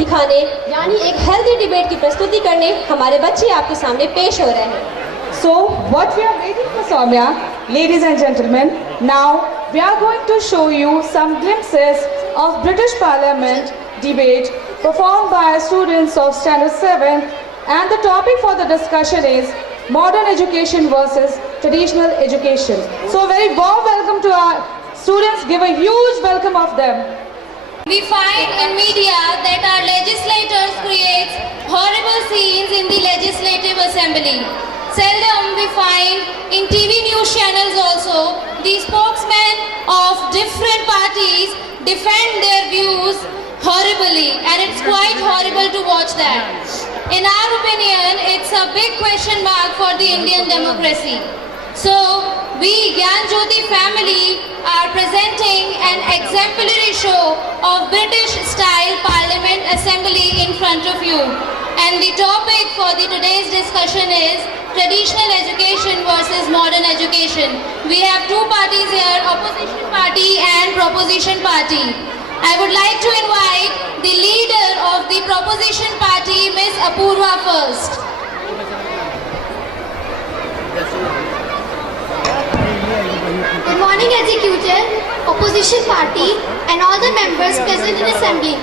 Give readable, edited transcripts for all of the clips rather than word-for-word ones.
दिखाने यानी एक हेल्दी डिबेट की प्रस्तुति करने हमारे बच्चे आपके सामने पेश हो रहे हैं। So, what we are waiting for, Soumya, ladies and gentlemen, now we are going to show you some glimpses of British Parliament debate performed by students of Standard 7, and the topic for the discussion is modern education versus traditional education. So, a very warm welcome to our students. Give a huge welcome of them. We find in media that our legislators create horrible scenes in the legislative assembly. Seldom we find in TV news channels also the spokesmen of different parties defend their views horribly, and it's quite horrible to watch that. In our opinion, it's a big question mark for the Indian democracy. So, we Gyan Jyoti family are presenting an exemplary show of British-style Parliament Assembly in front of you. And the topic for today's discussion is traditional education versus modern education. We have two parties here, opposition party and proposition party. I would like to invite the leader of the proposition party, Ms. Apurva, first. Good morning, Executive, Opposition Party and all the members present in Assembly.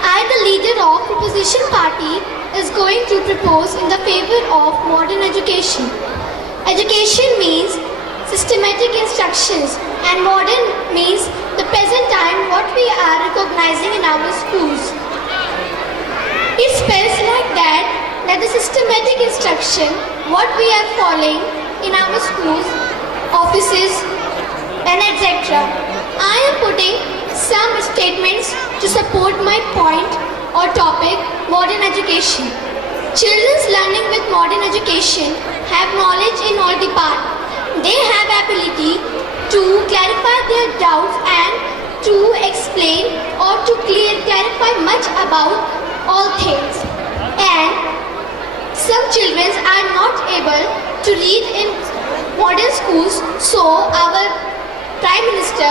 I, the leader of Opposition Party, is going to propose in the favor of modern education. Education means systematic instructions, and modern means the present time what we are recognizing in our schools. It spells like that the systematic instruction what we are following in our schools, offices and etc. I am putting some statements to support my point or topic, modern education. Children's learning with modern education have knowledge in all departments. They have ability to clarify their doubts and to explain or to clarify much about all things. And some children are not able to read in modern schools, so our Prime Minister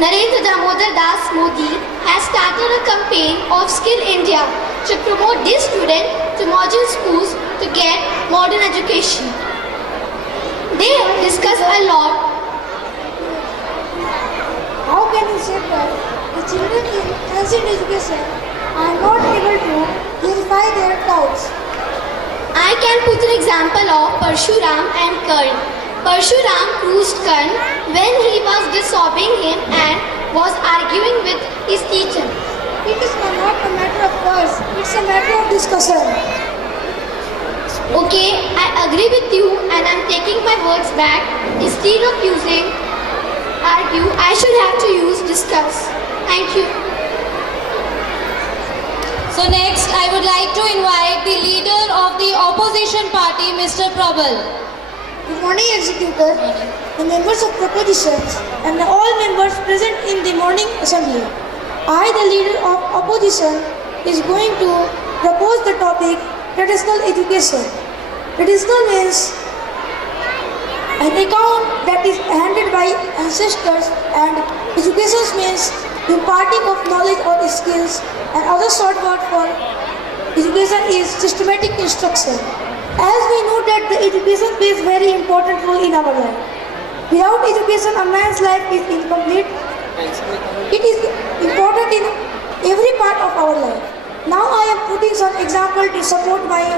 Narendra Damodar Das Modi has started a campaign of Skill India to promote these students to modern schools to get modern education. They discuss a lot. How can you say that the children in ancient education are not able to clarify their doubts? I can put an example of Parshuram and Karn. Parshuram bruised Karn when he was disobeying him and was arguing with his teacher. It is not a matter of words, it's a matter of discussion. Okay, I agree with you and I'm taking my words back. Instead of using argue, I should have to use discuss. Thank you. So next, I would like to invite the leader of the opposition party, Mr. Prabal. Good morning, Executive, the members of propositions and all members present in the morning assembly. I, the leader of opposition, is going to propose the topic traditional education. Traditional means an account that is handed by ancestors, and education means imparting of knowledge or skills, and other short word for education is systematic instruction. As we know that the education plays very important role in our life. Without education, a man's life is incomplete. It is important in every part of our life. Now I am putting some example to support my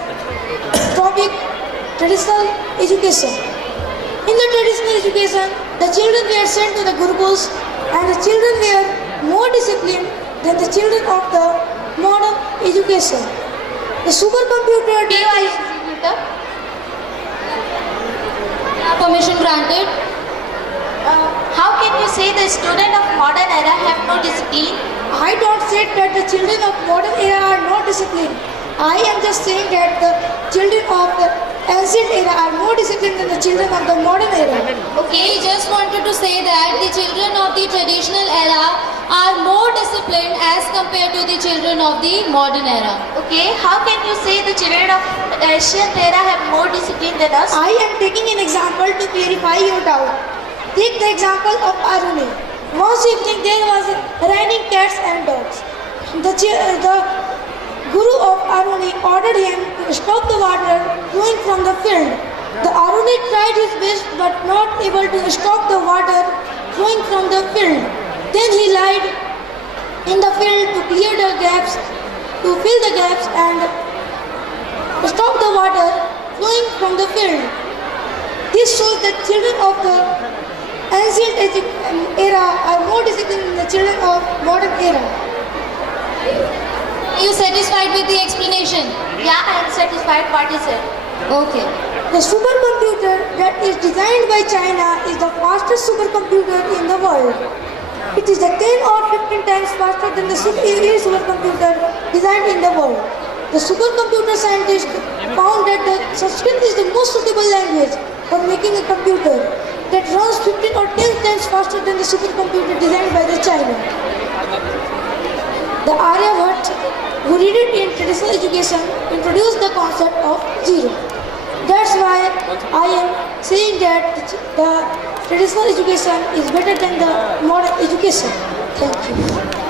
topic, traditional education. In the traditional education, the children were sent to the Gurukuls, and the children were more disciplined than the children of the modern education. The supercomputer device. Permission granted. How can you say the student of modern era have no discipline? I don't say that the children of modern era are not disciplined. I am just saying that the children of the ancient era are more disciplined than the children of the modern era. Okay, just wanted to say that the children of the traditional era are more disciplined as compared to the children of the modern era. Okay, how can you say the children of ancient era have more discipline than us? I am taking an example to clarify your doubt. Take the example of Aruni. Once evening there was raining cats and dogs. The Aruni ordered him to stop the water flowing from the field. The Aruni tried his best but not able to stop the water flowing from the field. Then he lied in the field to clear the gaps, to fill the gaps and stop the water flowing from the field. This shows that children of the ancient era are more disciplined than the children of modern era. Are you satisfied with the explanation? Yeah, I am satisfied what is it. Okay. The supercomputer that is designed by China is the fastest supercomputer in the world. It is 10 or 15 times faster than the supercomputer designed in the world. The supercomputer scientists found that the Sanskrit is the most suitable language for making a computer that runs 15 or 10 times faster than the supercomputer designed by the China. The Aryabhat, who read it in traditional education, introduced the concept of zero. That's why I am saying that the traditional education is better than the modern education. Thank you.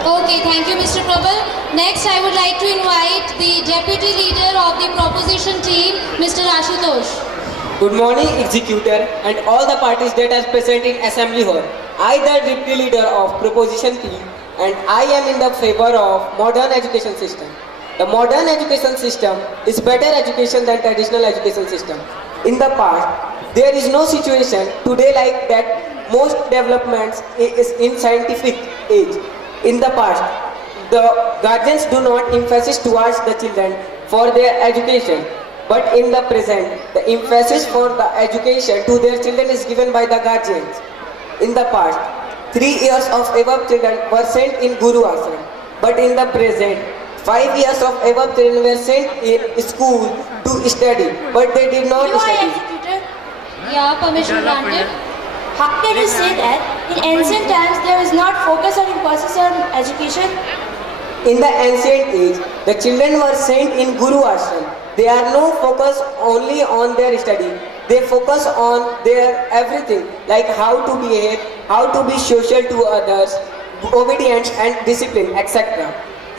Okay, thank you, Mr. Prabal. Next, I would like to invite the Deputy Leader of the Proposition team, Mr. Ashutosh. Good morning, Executor and all the parties that are present in Assembly Hall. I, the Deputy Leader of Proposition team, and I am in the favor of modern education system. The modern education system is better education than traditional education system. In the past, there is no situation today like that. Most developments is in scientific age. In the past, the guardians do not emphasis towards the children for their education. But in the present, the emphasis for the education to their children is given by the guardians. In the past, 3 years of above children were sent in Guru Ashram. But in the present, 5 years of above children were sent in school to study. But they did not study. Yeah, permission granted. How can you say that in ancient times there is not focus or emphasis on education? In the ancient age, the children were sent in Guru Ashram. They are no focus only on their study. They focus on their everything, like how to behave, how to be social to others, obedience and discipline, etc.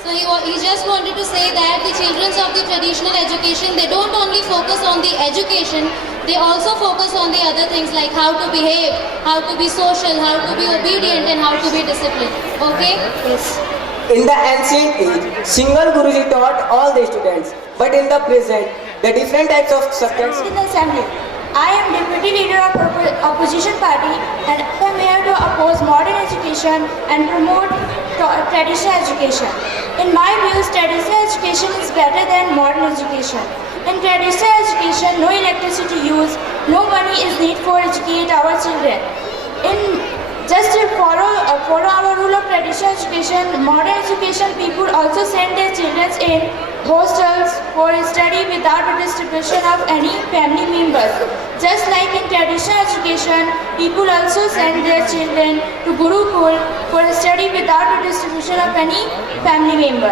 So he just wanted to say that the children of the traditional education, they don't only focus on the education, they also focus on the other things like how to behave, how to be social, how to be obedient and how to be disciplined. Okay? Yes. In the ancient age, single Guruji taught all the students. But in the present, the different types of subjects. In the assembly, I am Deputy Leader of Opposition Party and I am here to oppose modern education and promote traditional education. In my views, traditional education is better than modern education. In traditional education, no electricity use, no money is needed for educate our children. Just to follow our rule of traditional education, modern education people also send their children in hostels for study without the distribution of any family members. Just like in traditional education, people also send their children to Gurukul for study without the distribution of any family member.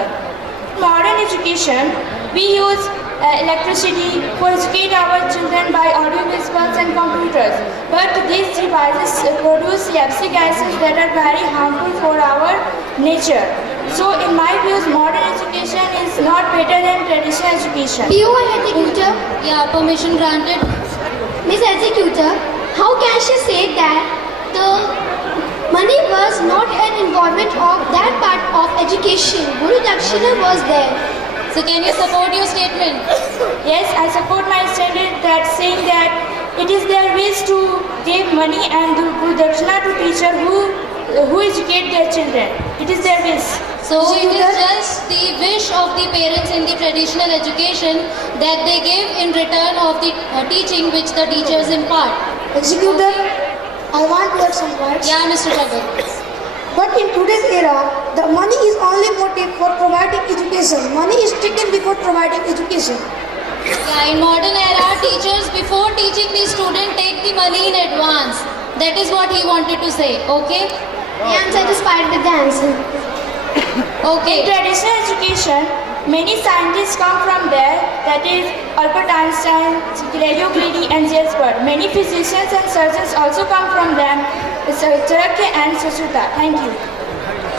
Modern education, we use electricity for educate our children by audiovisuals and computers. But these devices produce toxic gases that are very harmful for our nature. So in my views, modern education is not better than traditional education. POI Executor, Yeah, permission granted. Miss Executor, how can she say that the money was not an involvement of that part of education? Guru Dakshina was there. So can you support your statement? Yes, I support my statement that saying that it is their wish to give money and do Dakshina to teacher who educate their children. It is their wish. So it is just the wish of the parents in the traditional education that they give in return of the teaching which the teachers impart. Executor, I want to add some points. Yeah, Mr. Tagore. But in today's era, the money is only motive for providing education. Money is taken before providing education. Yeah, in modern era, teachers before teaching the student take the money in advance. That is what he wanted to say. Okay? I am satisfied with the answer. Okay. In traditional education, many scientists come from there, that is Albert Einstein, Galileo Galilei and James Watt. Many physicians and surgeons also come from them, Charakya and Sushruta. Thank you.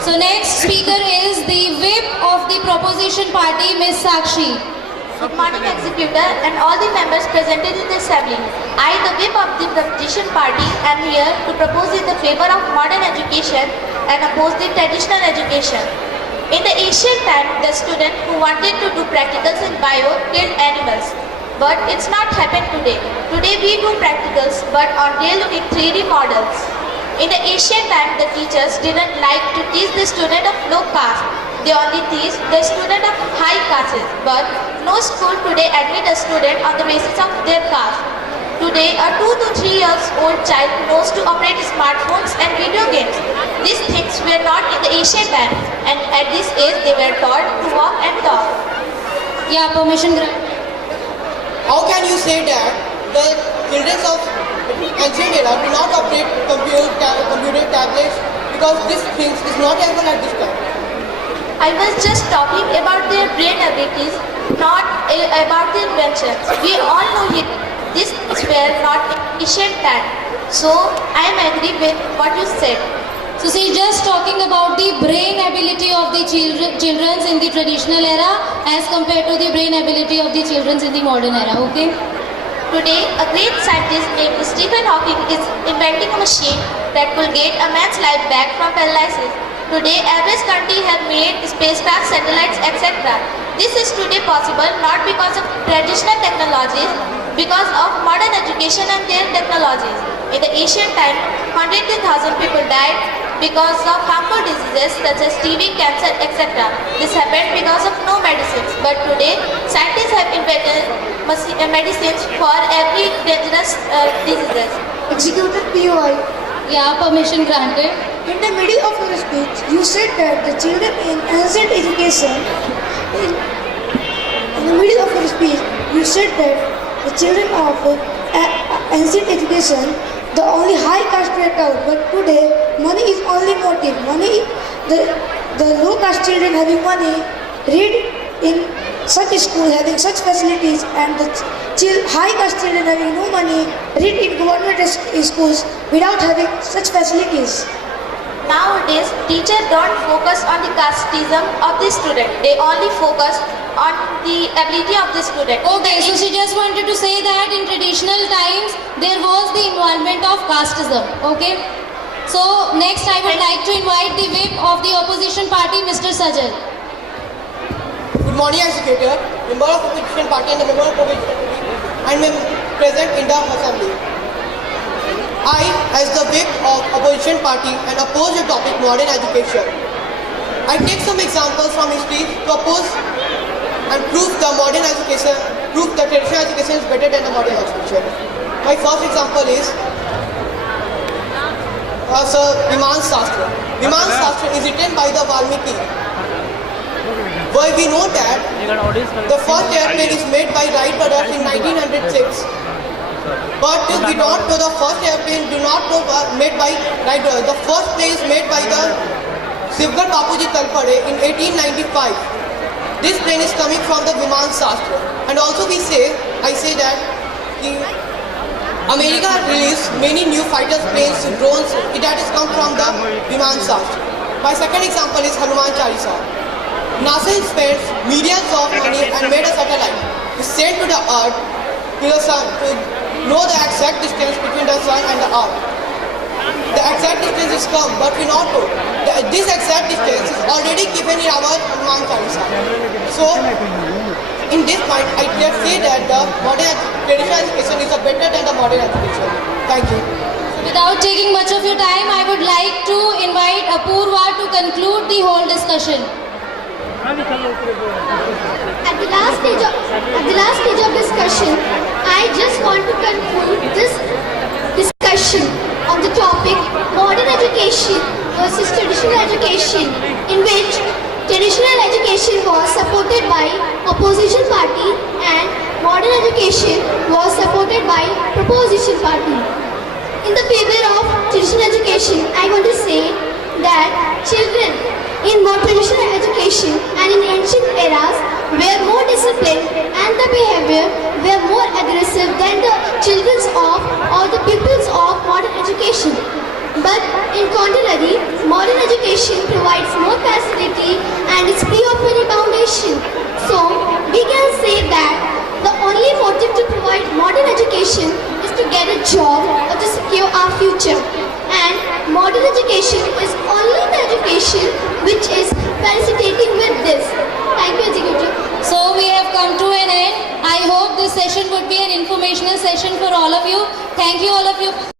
So next speaker is the whip of the proposition party, Ms. Sakshi. Good morning, Executor and all the members presented in the Assembly. I, the whip of the proposition party, am here to propose in the favor of modern education and oppose the traditional education. In the ancient time, the student who wanted to do practicals in bio killed animals. But it's not happened today. Today we do practicals but on real in 3D models. In the ancient time, the teachers didn't like to teach the student of low caste. They only teach the student of high caste. But no school today admit a student on the basis of their caste. Today, a 2 to 3 years old child knows to operate smartphones and video games. These things were not in the ancient time, and at this age they were taught to walk and talk. Yeah, permission granted. How can you say that the children of ancient era do not operate computer tablets because this thing is not available at this time? I was just talking about their brain abilities, not about their inventions. We all know it. These things were not in ancient time. So I am agree with what you said. So see, just talking about the brain ability of the children in the traditional era as compared to the brain ability of the children in the modern era, okay? Today, a great scientist named Stephen Hawking is inventing a machine that will get a man's life back from paralysis. Today, average country have made spacecraft, satellites, etc. This is today possible not because of traditional technologies, because of modern education and their technologies. In the ancient time, hundreds of thousands of people died because of harmful diseases such as TB, cancer, etc. This happened because of no medicines. But today, scientists have invented medicines for every dangerous diseases. Executed POI. Yeah, permission granted. In the middle of your speech, you said that the children in ancient education, in the middle of your speech, you said that the children of ancient education, the only high caste were taught, but today money is only motive. Money, the low caste children having money read in such school, having such facilities, and the high caste children having no money read in government schools without having such facilities. Nowadays, teachers don't focus on the casteism of the student. They only focus on the ability of the student. Okay, so she just wanted to say that in traditional times there was the involvement of casteism. Okay. So next I would like to invite the whip of the opposition party, Mr. Sajal. Good morning, Executor, member of opposition party and the member of opposition party, and present in the Assembly. I, as the whip of opposition party, and oppose the topic modern education. I take some examples from history to oppose and prove the modern education, prove that traditional education is better than the modern education. My first example is Viman Shastra. Viman Shastra is written by the Valmiki, where we know that the first airplane is made by Wright brothers in 1906. But we don't know the first airplane made by Wright brothers. The first plane is made by the Sivgar Bapuji Talpade in 1895. This plane is coming from the Viman Shastra. And also I say that America released many new fighters planes, drones, that has come from the Viman Shastra. My second example is Hanuman Chalisa. NASA spent millions of money and made a satellite to send to the earth, to the sun, to know the exact distance between the sun and the earth. The exact distance is come, but we not know. This exact distance is already given in our Hanuman Chalisa. So, in this point, I can say that the modern traditional education is better than the modern education. Thank you. Without taking much of your time, I would like to invite Apurva to conclude the whole discussion. At the last stage of discussion, I just want to conclude this discussion on the topic modern education versus traditional education, in which traditional education was supported by opposition party and modern education was supported by proposition party. In the favor of traditional education, I want to say that children in more traditional education and in ancient eras were more disciplined and the behavior were more aggressive than the children of or the pupils of modern education. But in contrary, modern education provides more facility and is free of any foundation. So we can say that the only motive to provide modern education is to get a job or to secure our future. And modern education is only the education which is facilitating with this. Thank you, Executive. So we have come to an end. I hope this session would be an informational session for all of you. Thank you all of you.